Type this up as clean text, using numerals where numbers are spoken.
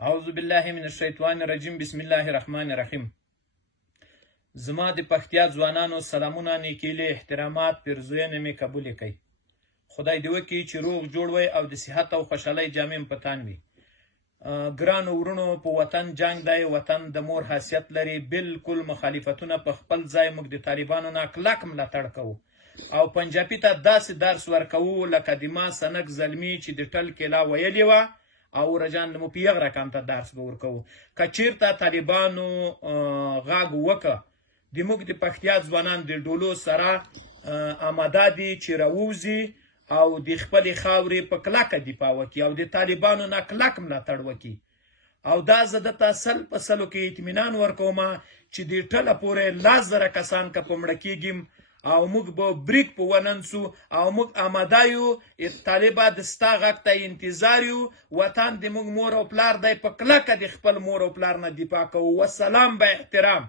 اعوذ بالله من الشیطان الرجیم. بسم الله الرحمن الرحیم. زما د پښتیا ځوانانو سلامونه، نیکیلې، احترامات، پیرزوینې مې قبول کړئ. خدای دې وکړي چې روغ جوړ وئ او د صحت او خوشحالۍ جامې م په تان وي. ګرانو ورونو، په وطن جنګ دی، وطن د مور حیثیت لري. بالکل مخالفتونه په خپل ځای. موږ د طالبانو نه کلک ملاتړ کوو او پنجابي ته داسې درس ورکوو لکه د ما سنک زلمي چې د ټل کلا ویلې وه او رجان مو په یغ رقم ته درس به ورکوو. که چېرته طالبانو غږ وکړه، د موږ د پښتیا ځوانان د ډولو سره آماده دي چې راووځي او د خپلې خاورې په کلکه دفاع وکړي او د طالبانو نه کلک ملاتړ وکړي. او دا زه دته سل په سلو کې اطمینان ورکوم چې د ټله پورې 10,000 کسان که په مړه کېږم او موږ به بریک په وننسو او موږ آماده یو. طالبه د ستا غږ ته انتظار یو. وطن د موږ مور او پلار دی، په کلکه د خپل مور او پلار نه دفاع کوو. وسلام، به احترام.